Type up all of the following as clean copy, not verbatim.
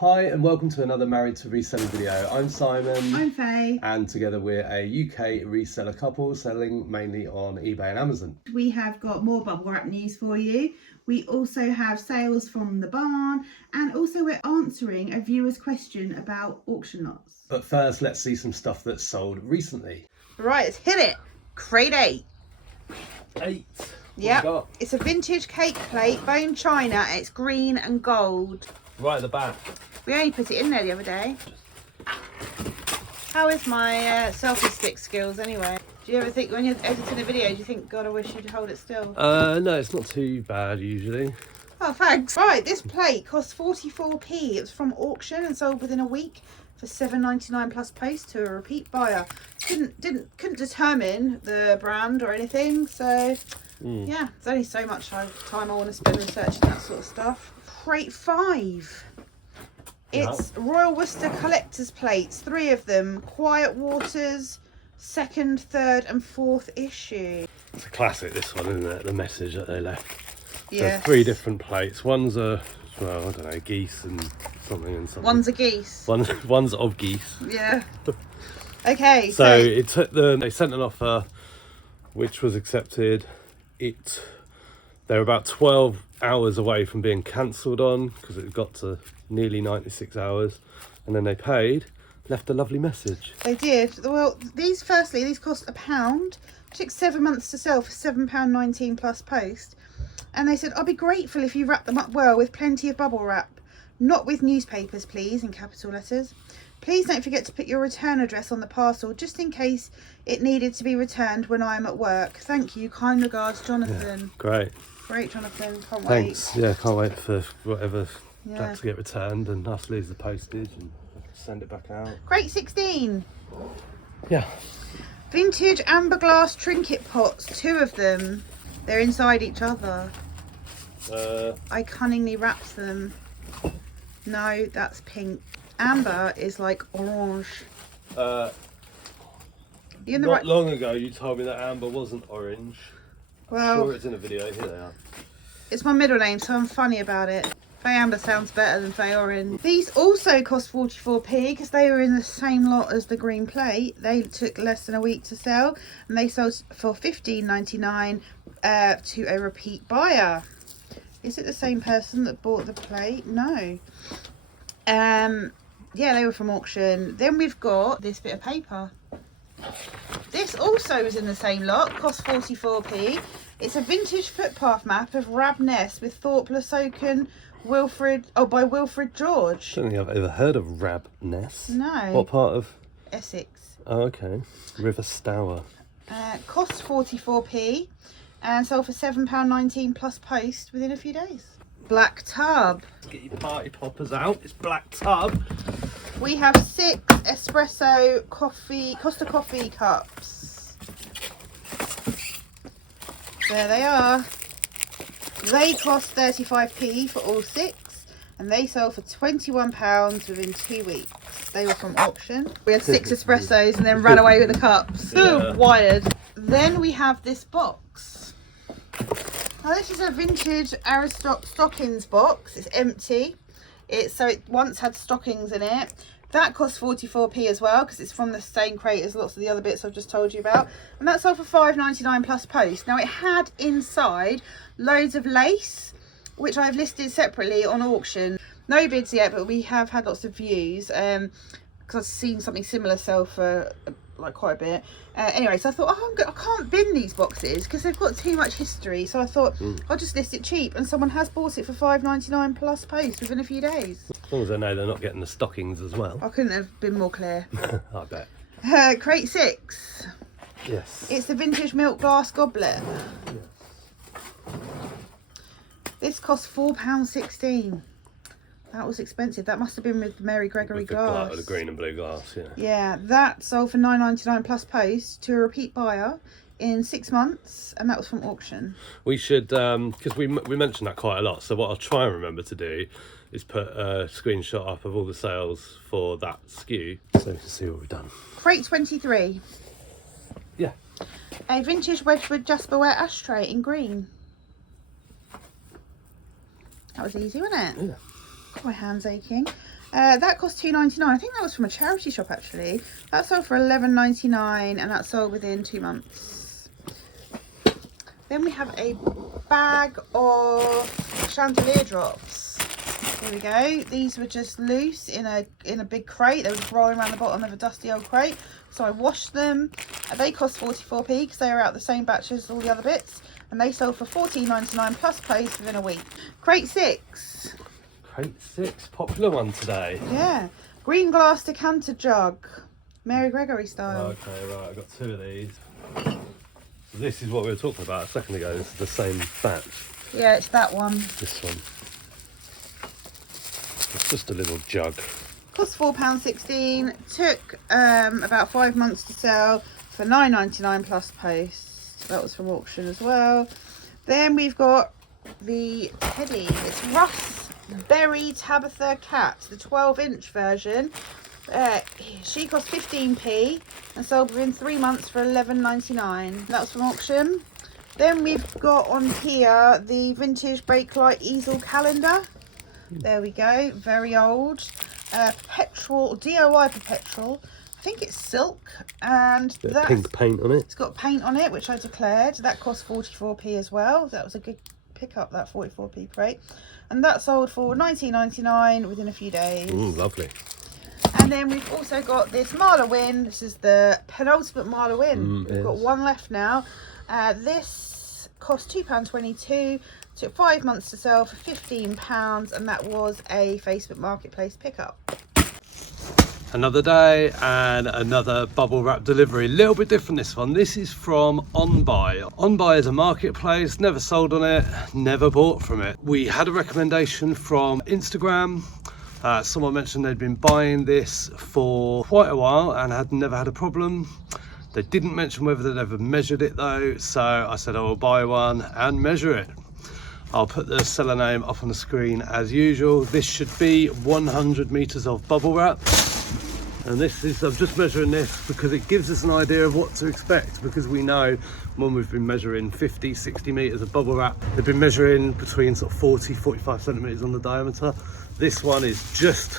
Hi and welcome to another Married to Reselling video. I'm Simon. I'm Faye. And together we're a UK reseller couple selling mainly on eBay and Amazon. We have got more bubble wrap news for you. We also have sales from the barn, and also we're answering a viewer's question about auction lots. But first, let's see some stuff that's sold recently. Right, let's hit it. Crate 8. 8. Yep. It's a vintage cake plate, bone china. It's green and gold. Right at the back. We only put it in there the other day. How is my selfie stick skills anyway? Do you ever think when you're editing a video, do you think, God, I wish you'd hold it still? No, it's not too bad usually. Oh, thanks. Right, this plate cost 44p. It was from auction and sold within a week for £7.99 plus post to a repeat buyer. Couldn't determine the brand or anything, so yeah, there's only so much time I want to spend researching that sort of stuff. Crate 5. It's Royal Worcester collector's plates, 3 of them. Quiet Waters, 2nd, 3rd and 4th issue. It's a classic, this one, isn't it? The message that they left. Yeah. So 3 different plates. One's a, well, I don't know, geese and something and something. One's a geese. One's of geese. Yeah. Okay. So it took them. They sent an offer, which was accepted. They were about 12 hours away from being cancelled on because it got to nearly 96 hours, and then they paid, left a lovely message. They did. Well, these cost £1. Took 7 months to sell for £7.19 plus post, and they said, I'll be grateful if you wrap them up well with plenty of bubble wrap, not with newspapers please, in capital letters. Please don't forget to put your return address on the parcel just in case it needed to be returned when I'm at work. Thank you. Kind regards, Jonathan. Yeah, great, Jonathan. Can't Thanks. wait. Yeah, can't wait for whatever that to get returned and us lose the postage and send it back out. Crate 16. Yeah. Vintage amber glass trinket pots, 2 of them. They're inside each other. I cunningly wrapped them. No, that's pink. Amber is like orange. Not long ago you told me that amber wasn't orange. Well, I'm sure it's in a video. Here they are. It's my middle name, so I'm funny about it. Faye Amber sounds better than Faye Orange. These also cost 44p because they were in the same lot as the green plate. They took less than a week to sell, and they sold for £15.99 to a repeat buyer. Is it the same person that bought the plate? No. Yeah, they were from auction. Then we've got this bit of paper. This also is in the same lot, cost 44p. It's a vintage footpath map of Rabness with Thorpe Lasoken by Wilfred George. I don't think I've ever heard of Rabness. No. What part of? Essex. Oh, okay. River Stour. Cost 44p and sold for £7.19 plus post within a few days. Black tub. Let's get your party poppers out. It's black tub. We have 6 espresso Costa coffee cups. There they are. They cost 35p for all 6, and they sold for £21 within 2 weeks. They were from auction. We had 6 espressos and then ran away with the cups. Yeah. Wired. Then we have this box. Now this is a vintage Aristotle stockings box. It's empty. So it once had stockings in it. That costs 44p as well because it's from the same crate as lots of the other bits I've just told you about. And that sold for £5.99 plus post. Now it had inside loads of lace, which I've listed separately on auction. No bids yet, but we have had lots of views because I've seen something similar sell for like quite a bit. Anyway, so I thought, I can't bin these boxes because they've got too much history. So I thought I'll just list it cheap, and someone has bought it for £5.99 plus post within a few days. As long as I know they're not getting the stockings as well. I couldn't have been more clear. I bet. Crate 6. Yes. It's the vintage milk glass goblet. Yes. This cost £4.16. That was expensive. That must have been with Mary Gregory glass. The green and blue glass, yeah. Yeah, that sold for £9.99 plus post to a repeat buyer in 6 months, and that was from auction. We should, because we mentioned that quite a lot, so what I'll try and remember to do is put a screenshot up of all the sales for that SKU so we can see what we've done. Crate 23. Yeah. A vintage Wedgwood Jasperware ashtray in green. That was easy, wasn't it? Yeah. My hand's aching. That cost £2.99. I think that was from a charity shop actually. That sold for £11.99 and that sold within 2 months. Then we have a bag of chandelier drops. Here we go. These were just loose in a big crate. They were just rolling around the bottom of a dusty old crate. So I washed them. They cost 44p because they were out the same batch as all the other bits. And they sold for £14.99 plus post within a week. Crate 6. Crate 6, popular one today. Yeah. Green glass decanter jug. Mary Gregory style. Okay, right, I've got 2 of these. This is what we were talking about a second ago. This is the same batch. Yeah, it's that one. This one. It's just a little jug. Cost £4.16. Took about 5 months to sell for £9.99 plus post. That was from auction as well. Then we've got the Teddy. It's Russ Berry Tabitha Cat, the 12-inch version. She cost 15p and sold within 3 months for £11.99. That was from auction. Then we've got on here the vintage Bakelite easel calendar. There we go, very old. Perpetual, DIY perpetual. I think it's silk and Bit of pink paint on it. It's got paint on it, which I declared. That cost 44p as well. That was a good pickup, that 44p crate. And that sold for £19.99 within a few days. Ooh, lovely. And then we've also got this Marla Win. This is the penultimate Marla Win. We've got one left now. This cost £2.22. Took 5 months to sell for £15, and that was a Facebook Marketplace pickup. Another day and another bubble wrap delivery. A little bit different this one. This is from OnBuy. OnBuy is a marketplace, never sold on it, never bought from it. We had a recommendation from Instagram. Someone mentioned they'd been buying this for quite a while and had never had a problem. They didn't mention whether they'd ever measured it though, so I said I will buy one and measure it. I'll put the seller name up on the screen as usual. This should be 100 meters of bubble wrap. And this is, I'm just measuring this because it gives us an idea of what to expect, because we know when we've been measuring 50, 60 meters of bubble wrap, they've been measuring between sort of 40, 45 centimeters on the diameter. This one is just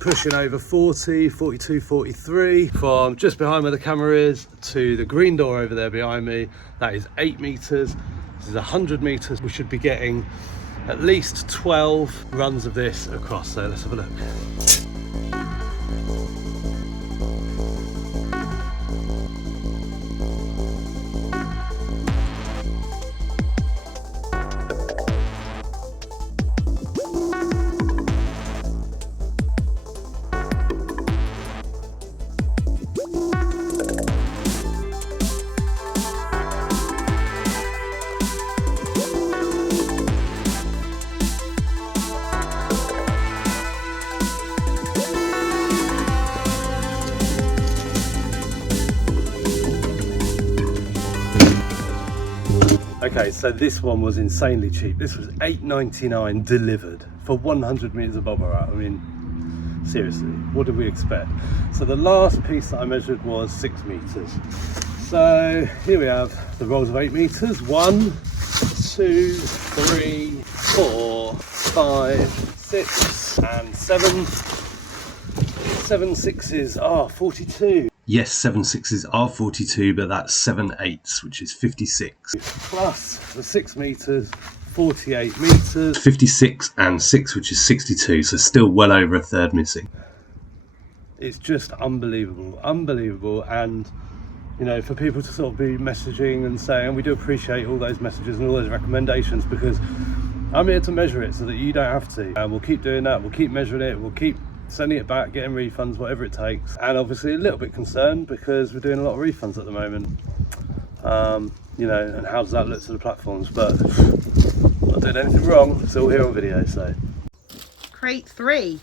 pushing over 40, 42, 43. From just behind where the camera is to the green door over there behind me, that is 8 meters. This is 100 meters. We should be getting at least 12 runs of this across. So let's have a look. Okay, so this one was insanely cheap. This was $8.99 delivered for 100 meters of bubble wrap. I mean, seriously, what did we expect? So the last piece that I measured was 6 meters. So here we have the rolls of 8 meters. 1, 2, 3, 4, 5, 6, and 7. 7 sixes are 42. Yes, 7 sixes are 42, but that's 7 eighths, which is 56. Plus the 6 meters, 48 meters. 56 and 6, which is 62, so still well over a third missing. It's just unbelievable, unbelievable. And, you know, for people to sort of be messaging and saying, and we do appreciate all those messages and all those recommendations, because I'm here to measure it so that you don't have to. And we'll keep doing that, we'll keep measuring it, we'll keep sending it back, getting refunds, whatever it takes. And obviously a little bit concerned because we're doing a lot of refunds at the moment. You know, and how does that look to the platforms? But not doing anything wrong, it's all here on video, so. Crate 3.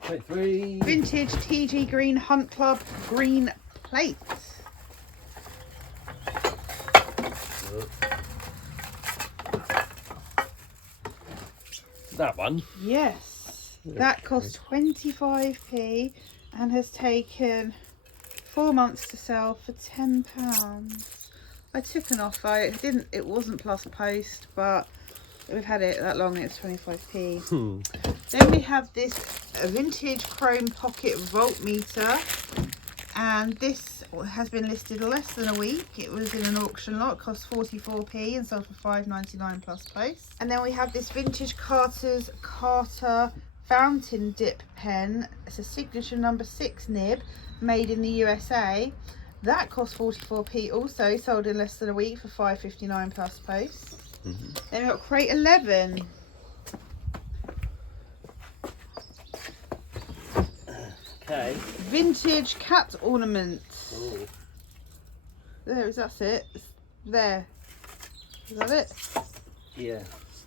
Crate 3. Vintage TG Green Hunt Club green plate. That one? Yes. That cost 25p and has taken 4 months to sell for £10. I took an offer. It wasn't plus post, but We've had it that long, it's 25p. Then we have this vintage chrome pocket voltmeter, and this has been listed less than a week. It was in an auction lot, cost 44p and sold for £5.99 plus post. And then we have this vintage Carter fountain dip pen. It's a signature number 6 nib, made in the USA. That cost 44p also, sold in less than a week for £5.59 plus post. Then we've got crate 11. Okay. Vintage cat ornament. Ooh. There, that's it. It's there. Is that it? Yeah.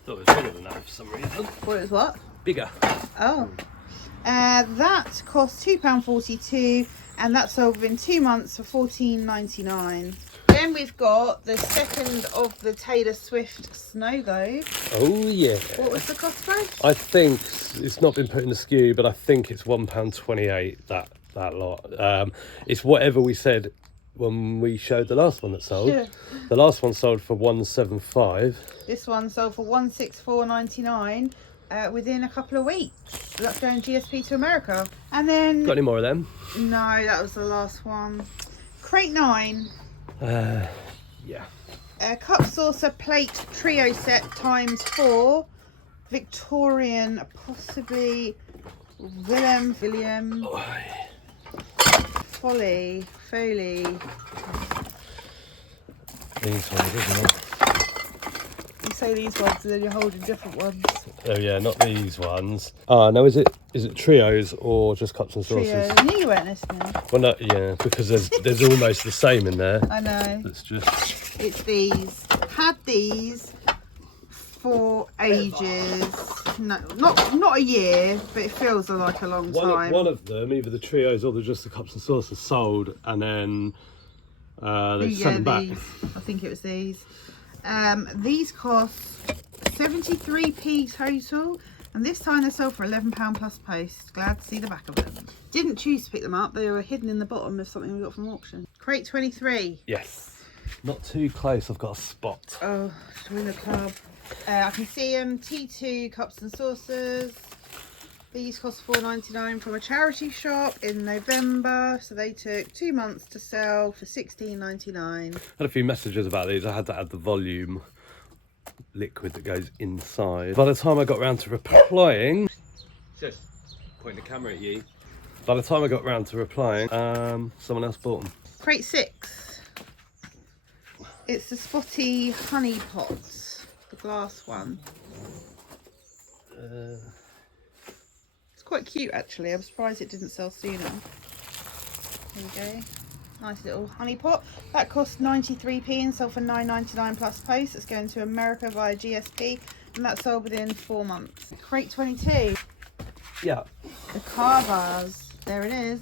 Thought it was bigger than that for some reason. What is what? Bigger. Oh. That cost £2.42 and that sold within 2 months for £14.99. Then we've got the second of the Taylor Swift snow globe. Oh yeah. What was the cost price? I think it's not been put in the SKU, but I think it's £1.28. That lot. It's whatever we said when we showed the last one that sold. Yeah. The last one sold for £175. This one sold for £164.99 within a couple of weeks. So that's going GSP to America. And then Got any more of them? no, that was the last one. Crate 9. Yeah. Cup saucer plate trio set ×4. Victorian, possibly William, Foley. These ones, isn't it? You say these ones and then you're holding different ones. Oh yeah, not these ones. Ah, no, is it trios or just cups and saucers? Trio. I knew you weren't listening. Well, no, yeah, because there's almost the same in there. I know. It's just It's these. Had these for ages. No, not a year, but it feels like a long time. one of them, either the trios or just the cups and saucers, sold, and then they sent them back. These. I think it was these. These cost 73p total, and this time they sold for £11 plus post. Glad to see the back of them. Didn't choose to pick them up, they were hidden in the bottom of something we got from auction. Crate 23. Yes. Not too close, I've got a spot. Oh, join the club. I can see them. T2 cups and saucers. These cost £4.99 from a charity shop in November, so they took 2 months to sell for £16.99. Had a few messages about these. I had to add the volume liquid that goes inside. By the time I got round to replying, just point the camera at you. By the time I got round to replying, someone else bought them. Crate 6. It's the Spotty honey pot, the glass one. It's quite cute actually. I'm surprised it didn't sell sooner. There we go. Nice little honey pot. That cost 93p and sold for £9.99 plus post. It's going to America via GSP, and that sold within 4 months. Crate 22. Yeah. The car vase. There it is.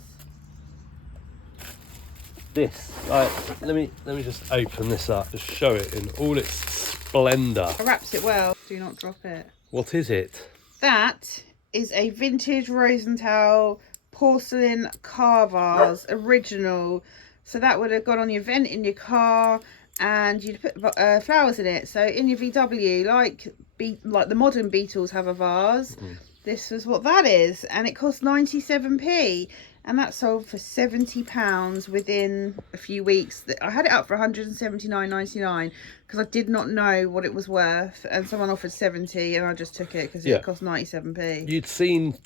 This. Let me just open this up to show it in all its splendour. It wraps it well. Do not drop it. What is it? That is a vintage Rosenthal porcelain car vase, original. So that would have gone on your vent in your car, and you'd put flowers in it. So in your VW, like the modern Beetles have a vase, this was what that is, and it cost 97p, and that sold for £70 within a few weeks. I had it up for £179.99 because I did not know what it was worth, and someone offered 70, and I just took it because it cost 97p. You'd seen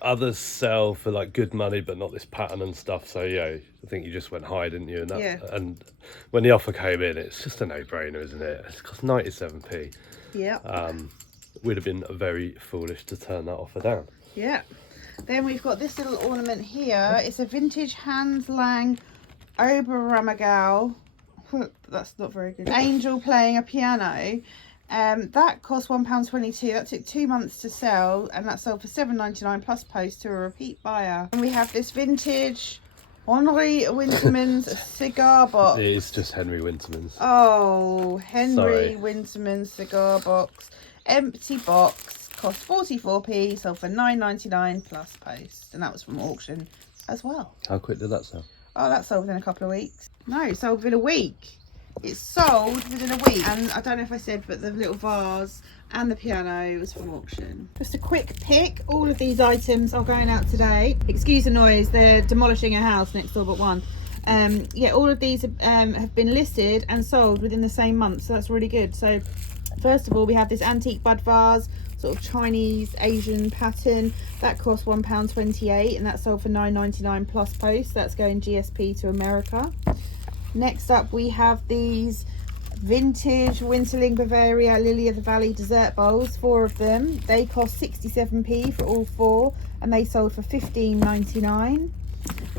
others sell for like good money, but not this pattern and stuff. So yeah, I think you just went high, didn't you? And and when the offer came in, it's just a no-brainer, isn't it? It's cost 97p. Yeah. Would have been very foolish to turn that offer down. Yeah. Then we've got this little ornament here. It's a vintage Hans Lang Oberammergau. That's not very good. Angel playing a piano. That cost £1.22. That took 2 months to sell, and that sold for £7.99 plus post to a repeat buyer. And we have this vintage Henry Winterman's cigar box. It is just Henry Winterman's. Oh, Henry Winterman's cigar box. Empty box. Cost 44p, sold for £9.99 plus post, and that was from auction as well. How quick did that sell? Oh, that sold within a couple of weeks. No, it sold within a week. It's sold within a week, and I don't know if I said, but the little vase and the piano was from auction. Just a quick pick. All of these items are going out today. Excuse the noise, they're demolishing a house next door but one. Yeah, all of these have been listed and sold within the same month, so that's really good. So first of all, we have this antique bud vase, sort of Chinese Asian pattern, that cost £1.28, and that's sold for £9.99 plus post. That's going GSP to America. Next up, we have these vintage Winterling Bavaria Lily of the Valley dessert bowls, 4 of them. They cost 67p for all 4, and they sold for £15.99.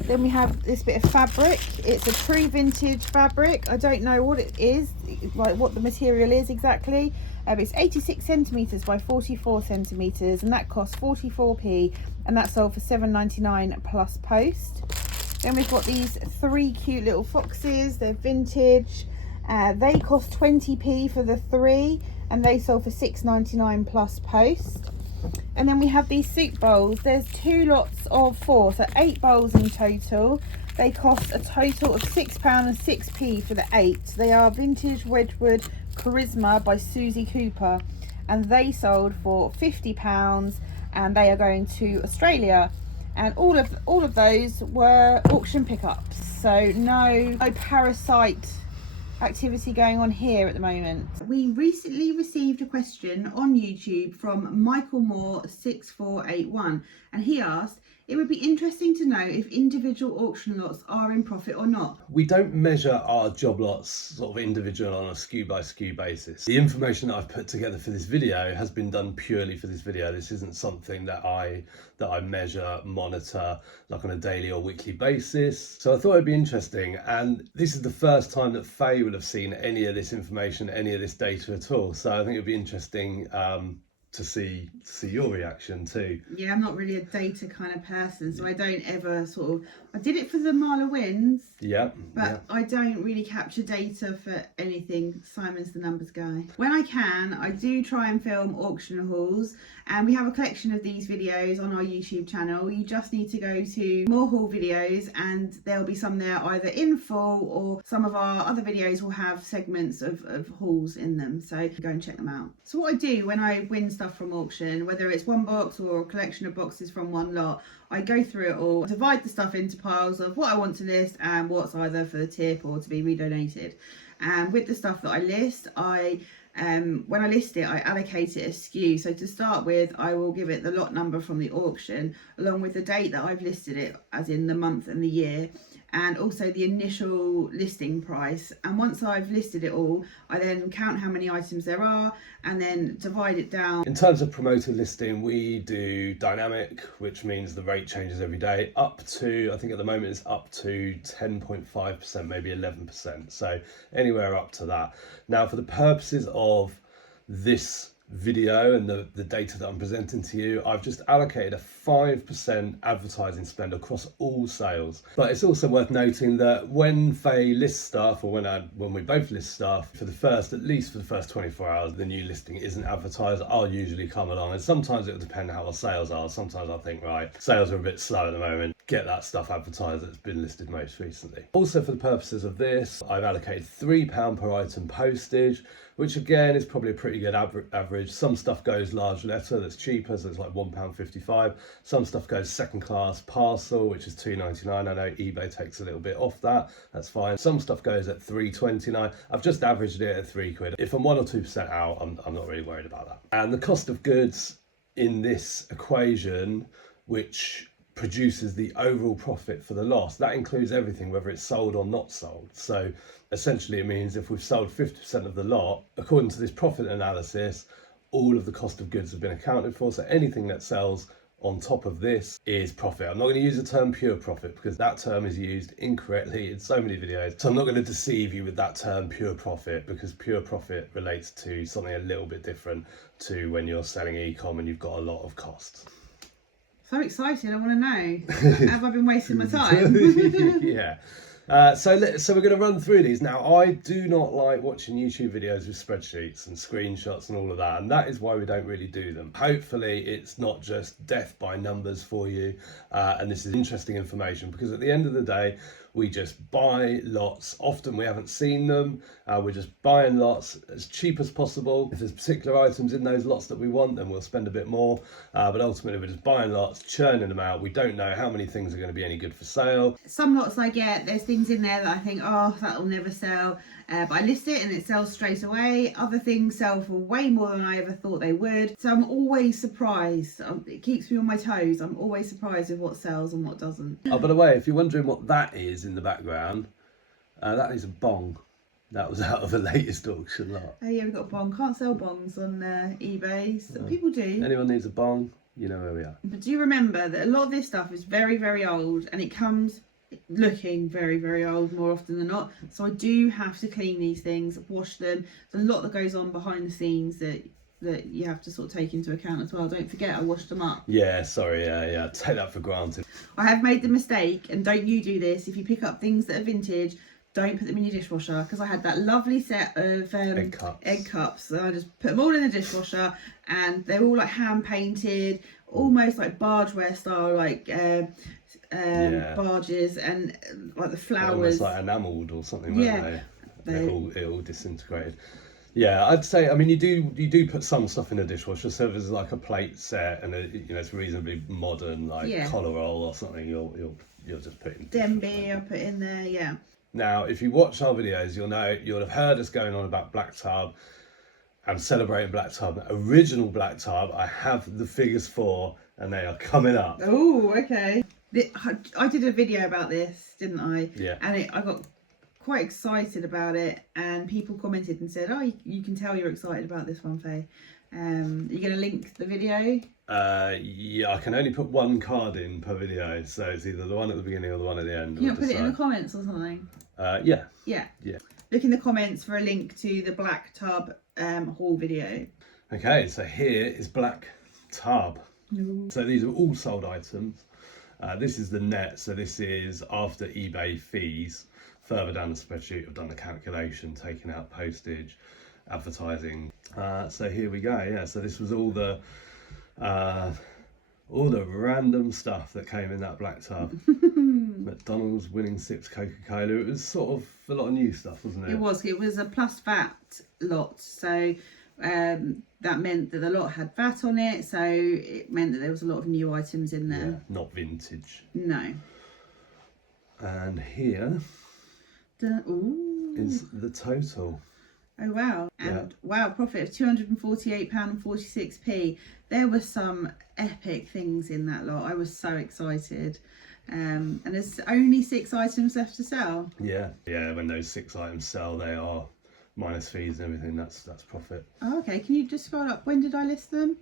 Then we have this bit of fabric. It's a true vintage fabric. I don't know what it is, like what the material is exactly. It's 86 centimetres by 44 centimetres, and that costs 44p, and that sold for £7.99 plus post. Then we've got these 3 cute little foxes. They're vintage. They cost 20p for the 3, and they sold for £6.99 plus post. And then we have these soup bowls. There's 2 lots of 4, so 8 bowls in total. They cost a total of £6 and 6p for the 8. They are vintage Wedgwood Charisma by Susie Cooper, and they sold for £50, and they are going to Australia. And all of those were auction pickups, so no parasite activity going on here at the moment. We recently received a question on YouTube from Michael Moore 6481, and he asked, it would be interesting to know if individual auction lots are in profit or not. We don't measure our job lots sort of individual on a SKU by SKU basis. The information that I've put together for this video has been done purely for this video. This isn't something that I measure, monitor like on a daily or weekly basis. So I thought it'd be interesting, and this is the first time that Faye will have seen any of this information, any of this data at all. So I think it'd be interesting to see your reaction too. Yeah, I'm not really a data kind of person, so I don't ever sort of, I did it for the Marla wins, but I don't really capture data for anything. Simon's the numbers guy. When I can, I do try and film auction hauls, and we have a collection of these videos on our YouTube channel. You just need to go to more haul videos, and there'll be some there either in full, or some of our other videos will have segments of hauls in them, so go and check them out. So what I do when I win stuff from auction, whether it's one box or a collection of boxes from one lot, I go through it all, divide the stuff into piles of what I want to list and what's either for the tip or to be redonated. And with the stuff that I list, when I list it, I allocate it a SKU. So to start with, I will give it the lot number from the auction, along with the date that I've listed it, as in the month and the year, and also the initial listing price. And once I've listed it all, I then count how many items there are and then divide it down. In terms of promoted listing, we do dynamic, which means the rate changes every day, up to, I think at the moment it's up to 10.5%, maybe 11%. So anywhere up to that. Now, for the purposes of this video and the data that I'm presenting to you, I've just allocated a 5% advertising spend across all sales. But it's also worth noting that when Faye lists stuff, or when we both list stuff, at least for the first 24 hours, the new listing isn't advertised. I'll usually come along, and sometimes it'll depend how our sales are. Sometimes I'll think, right, sales are a bit slow at the moment, get that stuff advertised that's been listed most recently. Also, for the purposes of this, I've allocated £3 per item postage, which again is probably a pretty good average. Some stuff goes large letter, that's cheaper, so it's like £1.55. Some stuff goes second class parcel, which is £2.99. I know eBay takes a little bit off that, that's fine. Some stuff goes at £3.29. I've just averaged it at £3. If I'm 1 or 2% out, I'm not really worried about that. And the cost of goods in this equation, which produces the overall profit for the loss, that includes everything, whether it's sold or not sold. So essentially it means if we've sold 50% of the lot, according to this profit analysis, all of the cost of goods have been accounted for. So anything that sells on top of this is profit. I'm not going to use the term pure profit because that term is used incorrectly in so many videos. So I'm not going to deceive you with that term pure profit, because pure profit relates to something a little bit different to when you're selling e-com and you've got a lot of costs. So excited, I want to know. Have I been wasting my time? Yeah. So we're going to run through these. Now, I do not like watching YouTube videos with spreadsheets and screenshots and all of that, and that is why we don't really do them. Hopefully it's not just death by numbers for you, and this is interesting information, because at the end of the day, we just buy lots. Often we haven't seen them. We're just buying lots as cheap as possible. If there's particular items in those lots that we want, then we'll spend a bit more. But ultimately we're just buying lots, churning them out. We don't know how many things are going to be any good for sale. Some lots I get, there's things in there that I think, oh, that'll never sell. But I list it and it sells straight away. Other things sell for way more than I ever thought they would. So I'm always surprised. It keeps me on my toes. I'm always surprised with what sells and what doesn't. Oh, by the way, if you're wondering what that is in the background, that is a bong. That was out of the latest auction lot. Oh yeah, we've got a bong. Can't sell bongs on eBay. So people do. Anyone needs a bong, you know where we are. But do remember that a lot of this stuff is very, very old, and it comes looking very, very old more often than not. So I do have to clean these things, wash them. There's a lot that goes on behind the scenes that you have to sort of take into account as well. Don't forget I washed them up. Yeah, sorry, yeah, take that for granted. I have made the mistake, and don't you do this, if you pick up things that are vintage, don't put them in your dishwasher, because I had that lovely set of egg cups. So I just put them all in the dishwasher, and they're all like hand painted, almost like bargeware style, like barges, and like the flowers. Almost like enamelled or something, weren't they? It all disintegrated. Yeah, I'd say, I mean, you do put some stuff in a dishwasher. So if there's like a plate set and it's reasonably modern, like collar roll or something, you'll just put it in. Denby, I'll put in there, yeah. Now, if you watch our videos, you'll have heard us going on about black tub and celebrating black tub. Original black tub, I have the figures for, and they are coming up. Oh, okay. I did a video about this, didn't I? Yeah. And I got quite excited about it, and people commented and said, oh, you can tell you're excited about this one, Faye. Are you going to link the video? Yeah, I can only put one card in per video, so it's either the one at the beginning or the one at the end. Can you not put it in the comments or something? Yeah. Look in the comments for a link to the black tub haul video. Okay, so here is black tub. Ooh. So these are all sold items. This is the net, so this is after eBay fees. Further down the spreadsheet, I've done the calculation, taking out postage, advertising. So here we go. Yeah, so this was all the random stuff that came in that black tub. McDonald's winning Sips Coca-Cola. It was sort of a lot of new stuff, wasn't it? It was a plus VAT lot, so that meant that the lot had VAT on it, so it meant that there was a lot of new items in there. Yeah, not vintage. No. And here is the total. Oh wow. And wow, profit of £248.46. There were some epic things in that lot. I was so excited. And there's only 6 items left to sell. Yeah, when those 6 items sell, they are minus fees and everything. That's profit. Oh, okay. Can you just scroll up? When did I list them?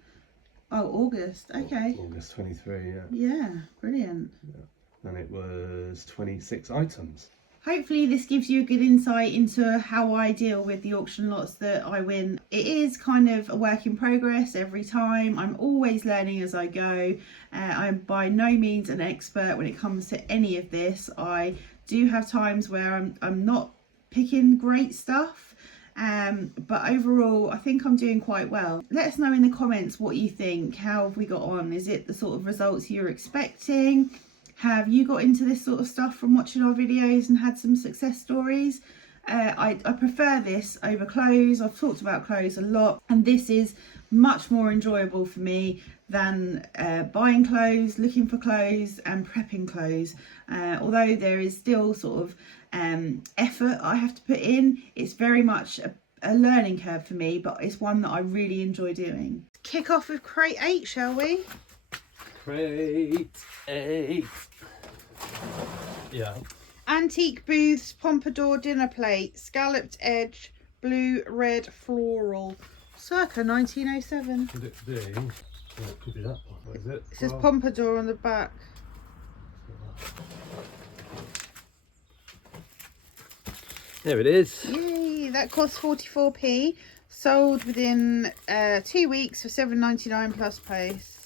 Oh, August. Okay. August 23, yeah. Yeah, brilliant. Yeah. And it was 26 items. Hopefully this gives you a good insight into how I deal with the auction lots that I win. It is kind of a work in progress every time. I'm always learning as I go. I'm by no means an expert when it comes to any of this. I do have times where I'm not picking great stuff. But overall, I think I'm doing quite well. Let us know in the comments what you think. How have we got on? Is it the sort of results you're expecting? Have you got into this sort of stuff from watching our videos and had some success stories? I prefer this over clothes. I've talked about clothes a lot, and this is much more enjoyable for me than buying clothes, looking for clothes and prepping clothes. Although there is still sort of effort I have to put in, it's very much a learning curve for me, but it's one that I really enjoy doing. Kick off with crate 8, shall we? Crate 8. Yeah. Antique Booths Pompadour dinner plate, scalloped edge, blue, red, floral, circa 1907. Could it be? Well, it could be that one. What is it? It says Pompadour on the back. There it is. Yay! That cost 44p. Sold within 2 weeks for £7.99 plus post.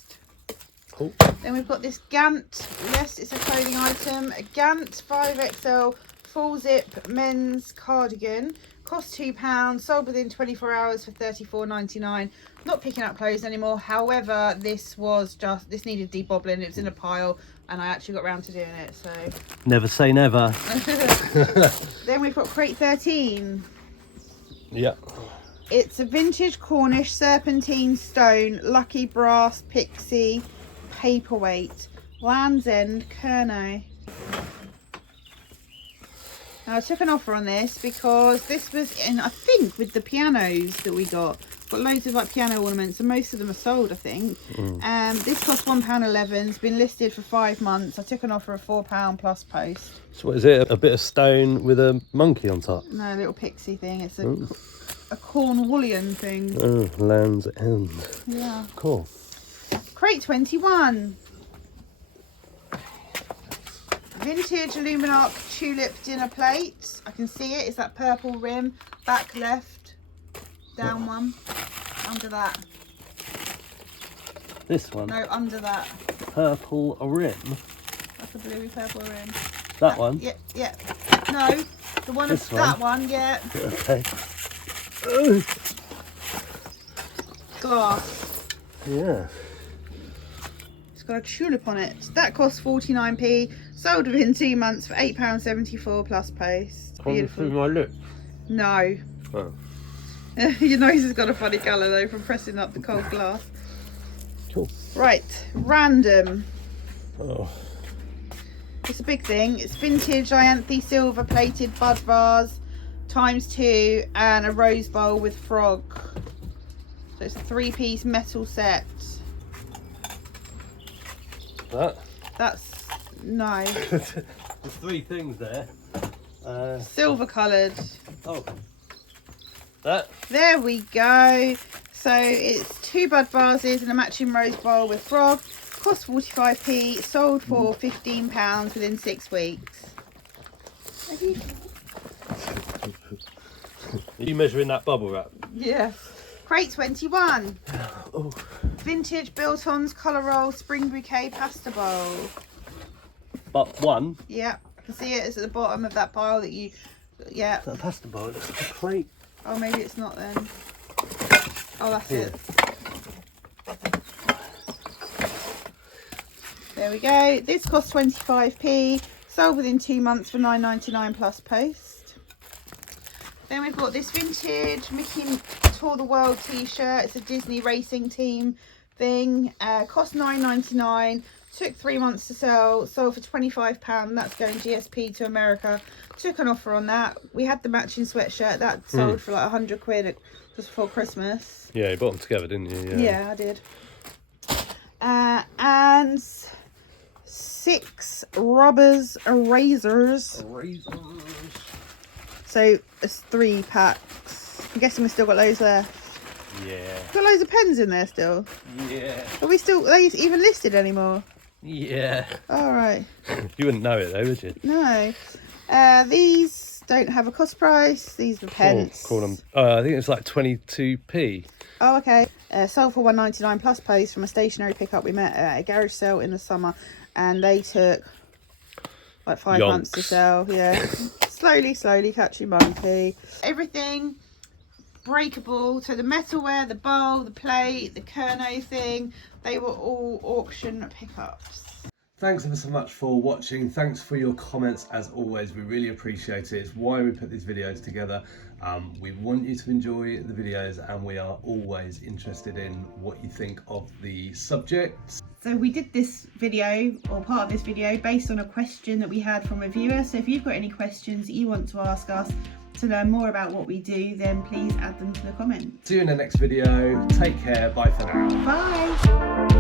Cool. Then we've got this Gant. Yes, it's a clothing item. A Gant 5XL full zip men's cardigan. Cost £2, sold within 24 hours for $34.99. Not picking up clothes anymore. However, this needed debobbling. It was in a pile and I actually got around to doing it, so. Never say never. Then we've got crate 13. Yeah. It's a vintage Cornish serpentine stone, lucky brass pixie paperweight, Land's End Kerno. Now I took an offer on this because this was in, I think, with the pianos that we got. Got loads of like piano ornaments and most of them are sold, I think. This cost £1.11. It's been listed for 5 months. I took an offer of £4 plus post. So what is it? A bit of stone with a monkey on top? No, a little pixie thing. It's a Cornwallian thing. Oh, Land's End. Yeah. Cool. Crate 21. Vintage Luminarc tulip dinner plate. I can see it. It's that purple rim. Back left. Down one. Under that. This one? No, under that. Purple rim? Like a bluey purple rim. That one? Yeah, yeah. No, the one This of that one, yeah. Okay. Glass. Yeah. It's got a tulip on it. That costs 49p. Sold within 2 months for £8.74 plus post. Beautiful. Through my lip? No. Oh. Your nose has got a funny colour though from pressing up the cold glass. Cool. Right, random. Oh. It's a big thing. It's vintage Ianthe silver plated bud vase ×2 and a rose bowl with frog. So it's a 3-piece metal set. That? That's no. There's 3 things there. Silver coloured. Oh. That? There we go. So it's 2 bud vases and a matching rose bowl with frog. Cost 45p. Sold for £15 within 6 weeks. Are you measuring that bubble wrap? Yeah. Crate 21. Oh. Vintage Biltons colour roll spring bouquet pasta bowl. But one? Yeah, I can see it. It's at the bottom of that pile that you. Yeah. Is that a pasta bowl? It looks like a plate. Oh, maybe it's not then. Oh, that's Here. it. There we go. This costs 25p. Sold within 2 months for £9.99 plus post. Then we've got this vintage Mickey Tour the World t-shirt. It's a Disney racing team thing. Cost £9.99. Took 3 months to sell. Sold for £25. That's going GSP to America. Took an offer on that. We had the matching sweatshirt that sold for like 100 quid just before Christmas. Yeah, you bought them together, didn't you? Yeah, I did. And 6 rubbers erasers. So it's 3 packs. I'm guessing we've still got loads left. Yeah. Got loads of pens in there still. Yeah. Are they even listed anymore? Yeah. All right. You wouldn't know it though, would you? No. These don't have a cost price. These are pence. Call them. I think it's like 22p. Oh, okay. Sold for £1.99 plus post from a stationary pickup we met at a garage sale in the summer, and they took like 5 months to sell. Yeah. slowly catching monkey. Everything breakable. So the metalware, the bowl, the plate, the Kerno thing, they were all auction pickups. Thanks ever so much for watching. Thanks for your comments as always. We really appreciate it. It's why we put these videos together. We want you to enjoy the videos and we are always interested in what you think of the subjects. So we did this video, or part of this video, based on a question that we had from a viewer. So if you've got any questions that you want to ask us to learn more about what we do, then please add them to the comments. See you in the next video. Take care. Bye for now. Bye.